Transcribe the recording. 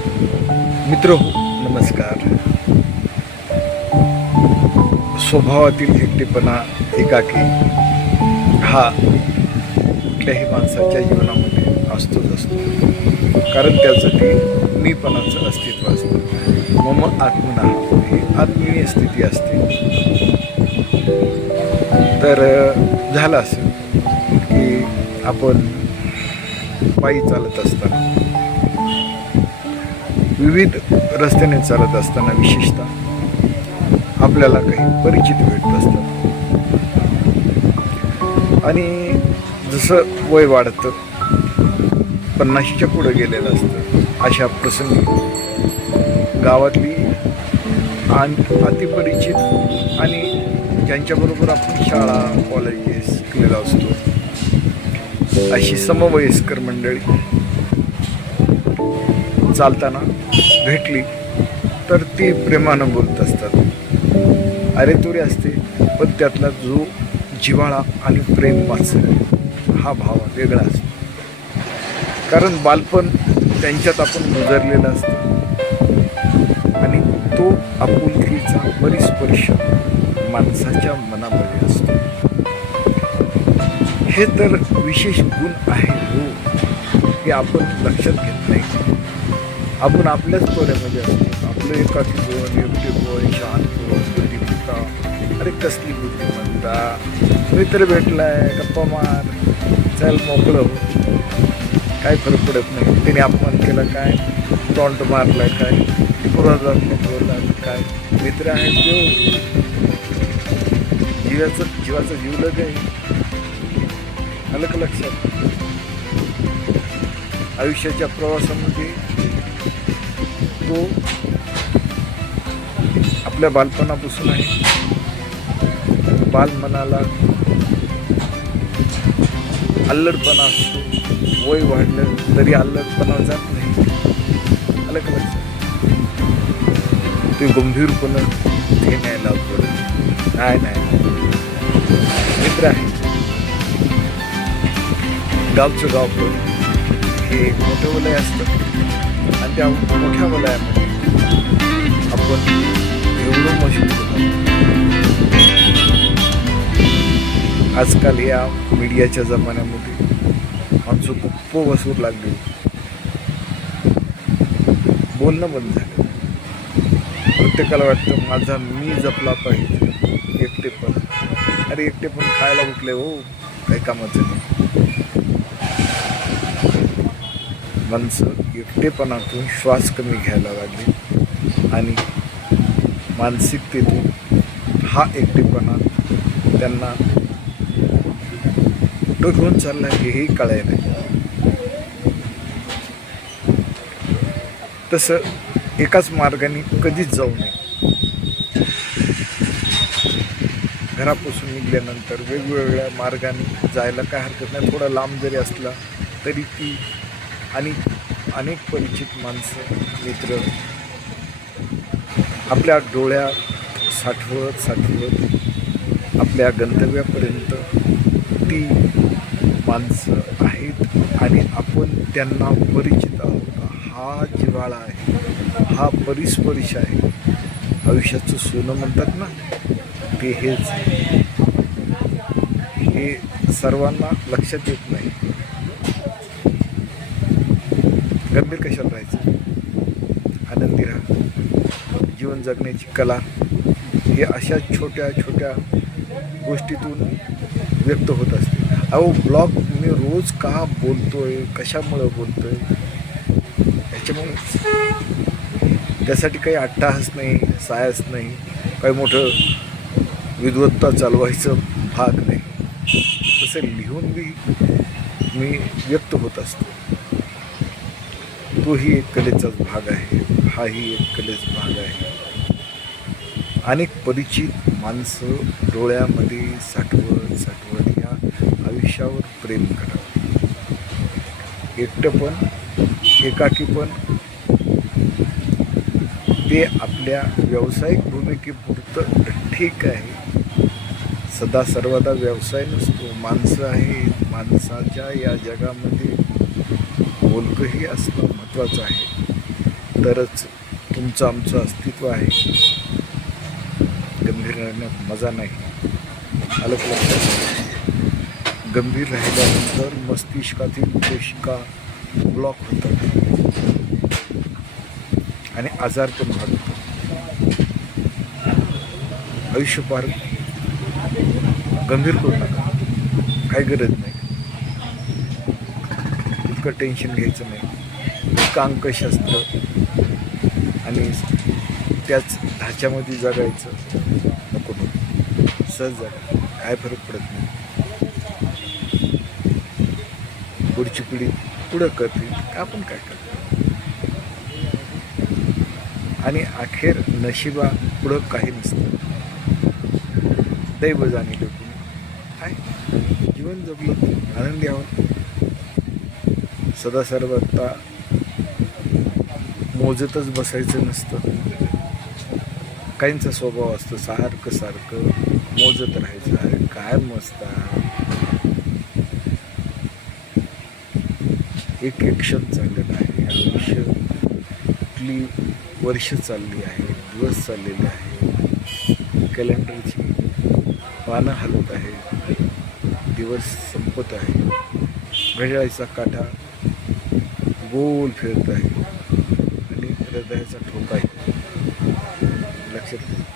मित्र हो नमस्कार. स्वभावातील एकटेपणा एकाकी हा कुठल्याही माणसाच्या जीवनामध्ये असतोच असतो. कारण त्यासाठी मीपणाचं अस्तित्व असतं. मम आत्मना ही आत्मीय स्थिती असते. तर झालं असं की आपण पायी चालत असताना विविध रस्त्याने चालत असताना विशेषतः आपल्याला काही परिचित भेटत असतात. आणि जसं वय वाढतं पन्नाशीच्या पुढं गेलेलं असतं अशा प्रसंगी गावातली आणि अतिपरिचित आणि ज्यांच्याबरोबर आपण शाळा कॉलेजेस शिकलेला असतो अशी समवयस्कर मंडळी चालताना भेटली तर ती प्रेमानं बोलत असतात. अरे तुरे असते पण त्यातला जो जिव्हाळा आणि प्रेम वाचन हा भाव वेगळा असतो. कारण बालपण त्यांच्यात आपण गुजरलेलं असतं. आणि तो आपुलकीचा बरी स्पर्श माणसाच्या मनामध्ये असतो. हे तर विशेष गुण आहे हो हे आपण लक्षात घेत नाही. आपण आपल्याच पोऱ्यामध्ये असतो म्हणजे आपलं एकाकी बोन एकटे बोन शांत बोन बुद्धिमत्ता अरे कसली बुद्धिमत्ता मित्र भेटलाय गप्पा मार. चल मोकळं हो. काय फरक पडत नाही. त्याने अपमान केला काय? तोंड मारलाय काय? पुराजात बोलला काय? मित्र आहेत देव जीवाचं जीवाचं जीवलग आहे. अलग लक्षात. आयुष्याच्या प्रवासामध्ये आपल्या बालपणापासून आहे बालमनाला अल्लडपणा असतो वय वाढलं तरी अल्लडपणा जात नाही. आलं अलग ते गंभीरपणं ते नाही. लावतो नाही नाही. मित्र आहे. गावचं गाव पण हे एक मोठं वलय असतं. आणि त्या मोठ्या वलयामध्ये आपण एवढं मशहूर आजकाल या मीडियाच्या जमान्यामध्ये माणसं खूप वसूर लागले. बोलणं बंद झालं. प्रत्येकाला वाटतं माझा मी जपला पाहिजे एकटेपण. अरे एकटेपण खायला उठले हो. काही कामाचं नाही. माणसं एकटेपणातून श्वास कमी घ्यायला लागले. आणि मानसिकतेतून हा एकटेपणा त्यांना कुठं घेऊन चालला हेही कळाय नाही तसं एकाच मार्गाने कधीच जाऊ नये. घरापासून निघल्यानंतर वेगवेगळ्या मार्गाने जायला काय हरकत नाही. थोडा लांब जरी असला तरी ती आणि अनेक परिचित माणसं मित्र आपल्या डोळ्यात साठवत साठवत आपल्या गंतव्यापर्यंत ती माणसं आहेत आणि आपण त्यांना परिचित आहोत. हा जिव्हाळा आहे हा परिस्पर्श आहे. आयुष्याचं सोनं म्हणतात ना ते हेच. हे सर्वांना लक्षात येत नाही. गंभीर कशात राहायचं? आनंदी राहा. जीवन जगण्याची कला हे अशा छोट्या छोट्या गोष्टीतून व्यक्त होत असते. अहो ब्लॉग मी रोज का बोलतो आहे कशामुळं बोलतो आहे याच्यामुळे त्यासाठी काही अट्टाहास नाही सायस नाही काही मोठं विद्वत्ता चालवायचं भाग नाही. तसं लिहून बी मी व्यक्त होत असतो. तोही एक कलेचाच भाग आहे हाही एक कलेचा भाग आहे. अनेक परिचित माणसं डोळ्यामध्ये साठवत साठवत या आयुष्यावर प्रेम करा एकटं पण ते आपल्या व्यावसायिक भूमिकेपुरतं ठीक आहे. सदा सर्वदा व्यवसाय नसतो माणसं आहे. माणसाच्या या जगामध्ये बोलकंही असणं महत्त्वाचं आहे. तरच तुमचं आमचं अस्तित्व आहे. गंभीर राहण्यात मजा नाही. आलं लक्षात. गंभीर राहिल्यानंतर मस्तिष्कातील पेशिका ब्लॉक होतात. आणि आजार पण वाढतो आयुष्य फार गंभीर करू नका. काही गरज नाही. इतकं टेन्शन घ्यायचं नाही. इतकं अंकशास्त्र आणि त्याच ढाच्यामध्ये जगायचं. नको नको. सहज जगा काय फरक पडत नाही. पुढची पिढी पुढं करतील आपण काय करतो आणि अखेर नशिबा पुढं काही नसतं. दैव जाणे लोकून काय जीवन जगलं आनंद यावं सदा सर्वता मोजतच बसायचं नसतं. काहींचा स्वभाव असतो सारखं सारखं मोजत राहायचं अरे काय मस्त. एक एक क्षण चाललेला आहे आयुष्य कुठली वर्ष चालली आहे दिवस चाललेले आहे. कॅलेंडरची पानं हलत आहे दिवस संपत आहे. घड्याळीचा काठा गोल फिरत आहे आणि हृदयाचा ठोका आहे. लक्षात घ्या.